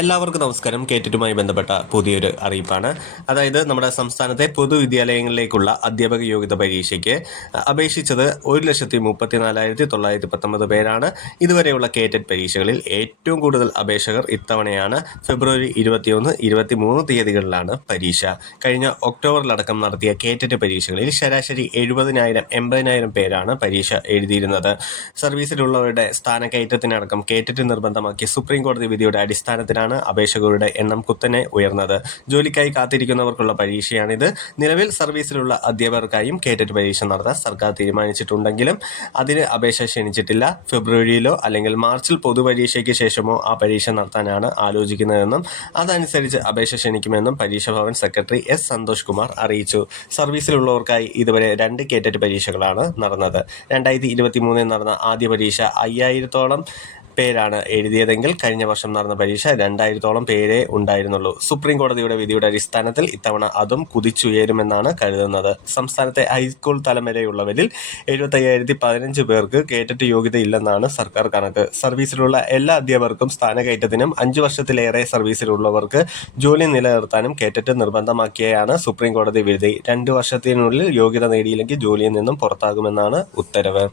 എല്ലാവർക്കും നമസ്കാരം. കേറ്റിട്ടുമായി ബന്ധപ്പെട്ട പുതിയൊരു അറിയിപ്പാണ്. അതായത് നമ്മുടെ സംസ്ഥാനത്തെ പൊതുവിദ്യാലയങ്ങളിലേക്കുള്ള അധ്യാപക യോഗ്യത പരീക്ഷയ്ക്ക് അപേക്ഷിച്ചത് 1,34,919 പേരാണ്. ഇതുവരെയുള്ള കേറ്ററ്റ് പരീക്ഷകളിൽ ഏറ്റവും കൂടുതൽ അപേക്ഷകർ ഇത്തവണയാണ്. ഫെബ്രുവരി 21, 23 തീയതികളിലാണ് പരീക്ഷ. കഴിഞ്ഞ ഒക്ടോബറിലടക്കം നടത്തിയ കേറ്ററ്റ് പരീക്ഷകളിൽ ശരാശരി 70,000 80,000 പേരാണ് പരീക്ഷ എഴുതിയിരുന്നത്. സർവീസിലുള്ളവരുടെ സ്ഥാനക്കയറ്റത്തിനടക്കം കേറ്ററ്റ് നിർബന്ധമാക്കിയ സുപ്രീം കോടതി വിധിയുടെ അടിസ്ഥാനത്തിലാണ് അപേക്ഷകരുടെ എണ്ണം കുത്തനെ ഉയർന്നത്. ജോലിക്കായി കാത്തിരിക്കുന്നവർക്കുള്ള പരീക്ഷയാണിത്. നിലവിൽ സർവീസിലുള്ള അധ്യാപകർക്കായും കേറ്ററ്റ് പരീക്ഷ നടത്താൻ സർക്കാർ തീരുമാനിച്ചിട്ടുണ്ടെങ്കിലും അതിന് അപേക്ഷ ക്ഷണിച്ചിട്ടില്ല. ഫെബ്രുവരിയിലോ അല്ലെങ്കിൽ മാർച്ചിൽ പൊതുപരീക്ഷയ്ക്ക് ശേഷമോ ആ പരീക്ഷ നടത്താനാണ് ആലോചിക്കുന്നതെന്നും അതനുസരിച്ച് അപേക്ഷ ക്ഷണിക്കുമെന്നും പരീക്ഷാ ഭവൻ സെക്രട്ടറി എസ് സന്തോഷ് കുമാർ അറിയിച്ചു. സർവീസിലുള്ളവർക്കായി ഇതുവരെ 2 കേറ്ററ്റ് പരീക്ഷകളാണ് നടന്നത്. 2023 നടന്ന ആദ്യ പരീക്ഷ 5000-ഓളം പേരാണ് എഴുതിയതെങ്കിൽ കഴിഞ്ഞ വർഷം നടന്ന പരീക്ഷ 2000-ഓളം പേരേ ഉണ്ടായിരുന്നുള്ളൂ. സുപ്രീം കോടതിയുടെ വിധിയുടെ അടിസ്ഥാനത്തിൽ ഇത്തവണ അതും കുതിച്ചുയരുമെന്നാണ് കരുതുന്നത്. സംസ്ഥാനത്തെ ഹൈസ്കൂൾ തലം വരെയുള്ളവരിൽ 75,015 പേർക്ക് കേറ്ററ്റ് യോഗ്യതയില്ലെന്നാണ് സർക്കാർ കണക്ക്. സർവീസിലുള്ള എല്ലാ അധ്യാപകർക്കും സ്ഥാനക്കയറ്റത്തിനും 5 വർഷത്തിലേറെ സർവീസിലുള്ളവർക്ക് ജോലി നിലനിർത്താനും കേറ്ററ്റ് നിർബന്ധമാക്കിയാണ് സുപ്രീം കോടതി വിധി. 2 വർഷത്തിനുള്ളിൽ യോഗ്യത നേടിയില്ലെങ്കിൽ ജോലിയിൽ നിന്നും പുറത്താകുമെന്നാണ് ഉത്തരവ്.